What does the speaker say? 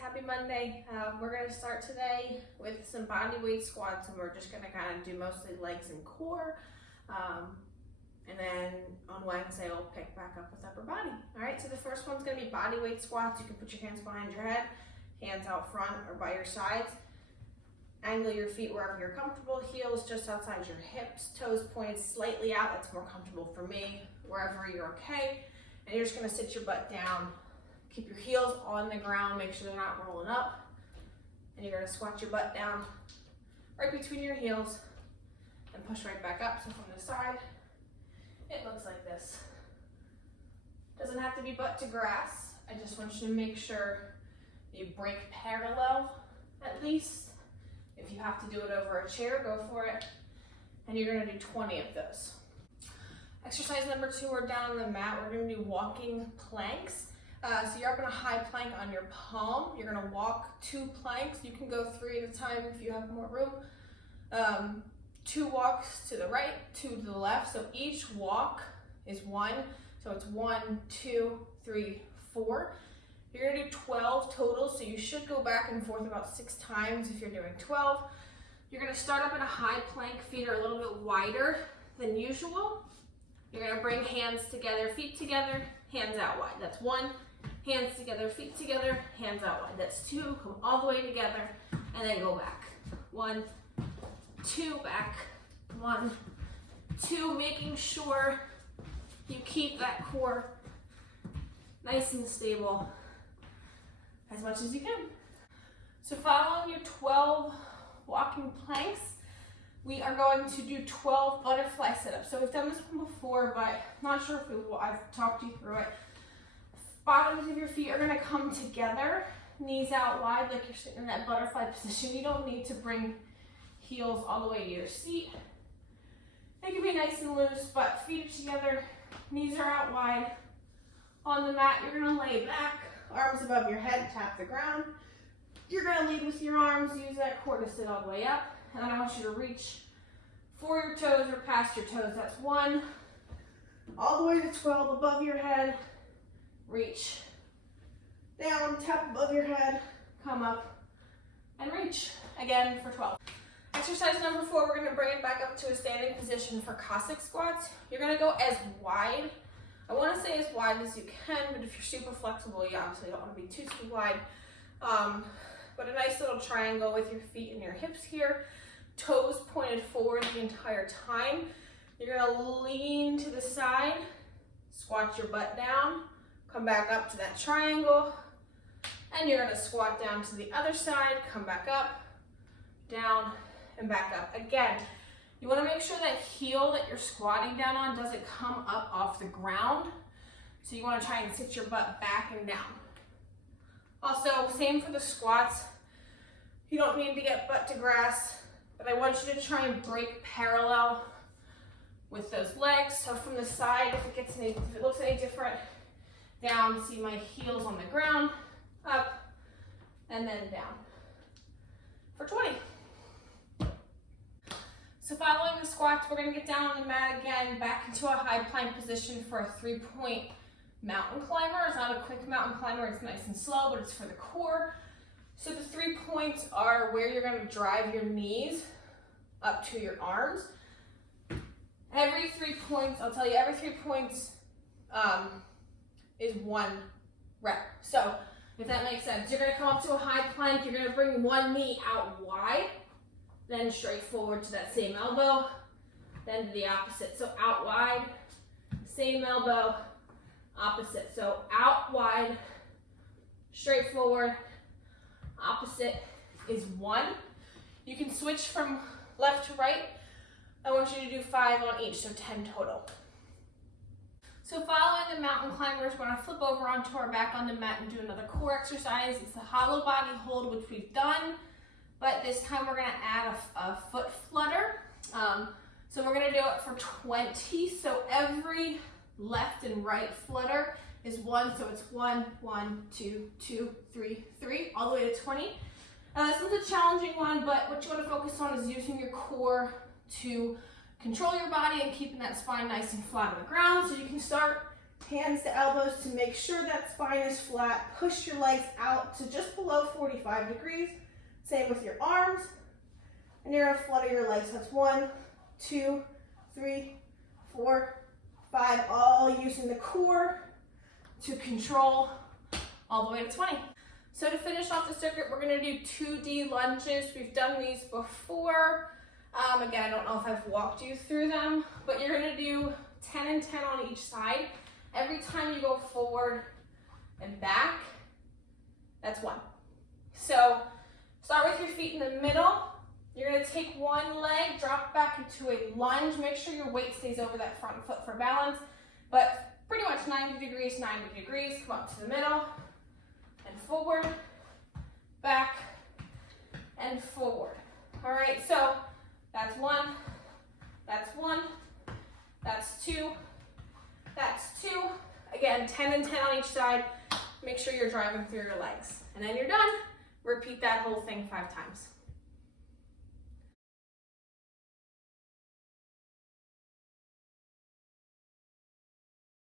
happy Monday. We're going to start today with some body weight squats, and we're just going to kind of do mostly legs and core. And then on Wednesday, we'll pick back up with upper body. All right, so the first one's going to be body weight squats. You can put your hands behind your head, hands out front or by your sides. Angle your feet wherever you're comfortable, heels just outside your hips, toes pointed slightly out. That's more comfortable for me, wherever you're okay. And you're just going to sit your butt down. Keep your heels on the ground, make sure they're not rolling up. And you're gonna squat your butt down right between your heels and push right back up. So from the side, it looks like this. Doesn't have to be butt to grass. I just want you to make sure you break parallel at least. If you have to do it over a chair, go for it. And you're gonna do 20 of those. Exercise number 2, we're down on the mat. We're gonna do walking planks. So you're up in a high plank on your palm. You're gonna walk 2 planks. You can go 3 at a time if you have more room. 2 walks to the right, 2 to the left. So each walk is 1. So it's 1, 2, 3, 4. You're gonna do 12 total. So you should go back and forth about 6 times if you're doing 12. You're gonna start up in a high plank. Feet are a little bit wider than usual. You're gonna bring hands together, feet together, hands out wide. That's 1. Hands together, feet together, hands out wide. That's 2, come all the way together, and then go back. 1, 2, back. 1, 2, making sure you keep that core nice and stable as much as you can. So following your 12 walking planks, we are going to do 12 butterfly sit-ups. So we've done this one before, but I'm not sure if I've talked you through it. Bottoms of your feet are gonna come together, knees out wide like you're sitting in that butterfly position. You don't need to bring heels all the way to your seat. They can be nice and loose, but feet are together, knees are out wide. On the mat, you're gonna lay back, arms above your head, tap the ground. You're gonna lead with your arms, use that core to sit all the way up. And then I want you to reach for your toes or past your toes. That's 1, all the way to 12 above your head. Reach down, tap above your head, come up, and reach again for 12. Exercise number 4, we're gonna bring it back up to a standing position for Cossack Squats. You're gonna go as wide, I wanna say as wide as you can, but if you're super flexible, you obviously don't wanna be too wide. But a nice little triangle with your feet and your hips here, toes pointed forward the entire time. You're gonna lean to the side, squat your butt down, come back up to that triangle, and you're gonna squat down to the other side, come back up, down, and back up. Again, you wanna make sure that heel that you're squatting down on doesn't come up off the ground. So you wanna try and sit your butt back and down. Also, same for the squats. You don't need to get butt to grass, but I want you to try and break parallel with those legs. So from the side, if it looks any different, down, see my heels on the ground, up, and then down for 20. So following the squats, we're gonna get down on the mat again, back into a high plank position for a 3-point mountain climber. It's not a quick mountain climber, it's nice and slow, but it's for the core. So the 3 points are where you're gonna drive your knees up to your arms. Every 3 points, I'll tell you, every 3 points is 1 rep. So if that makes sense, you're gonna come up to a high plank, you're gonna bring 1 knee out wide, then straight forward to that same elbow, then to the opposite. So out wide, same elbow, opposite. So out wide, straight forward, opposite is 1. You can switch from left to right. I want you to do 5 on each, so 10 total. So following the mountain climbers, we're gonna flip over onto our back on the mat and do another core exercise. It's the hollow body hold, which we've done, but this time we're gonna add a foot flutter. So we're gonna do it for 20. So every left and right flutter is 1. So it's 1, 1, 2, 2, 3, 3, all the way to 20. This is a challenging one, but what you wanna focus on is using your core to control your body and keeping that spine nice and flat on the ground. So you can start Hands to elbows to make sure that spine is flat. Push your legs out to just below 45 degrees. Same with your arms. And you're gonna flutter your legs. That's 1, 2, 3, 4, 5, all using the core to control all the way to 20. So to finish off the circuit, we're gonna do 2D lunges. We've done these before. Again, I don't know if I've walked you through them, but you're gonna do 10 and 10 on each side. Every time you go forward and back, that's 1. So start with your feet in the middle. You're gonna take one leg, drop back into a lunge. Make sure your weight stays over that front foot for balance, but pretty much 90 degrees, 90 degrees. Come up to the middle and forward, back, and forward. All right, so that's 1, that's 1, that's 2, that's 2. Again, 10 and 10 on each side. Make sure you're driving through your legs. And then you're done. Repeat that whole thing 5 times.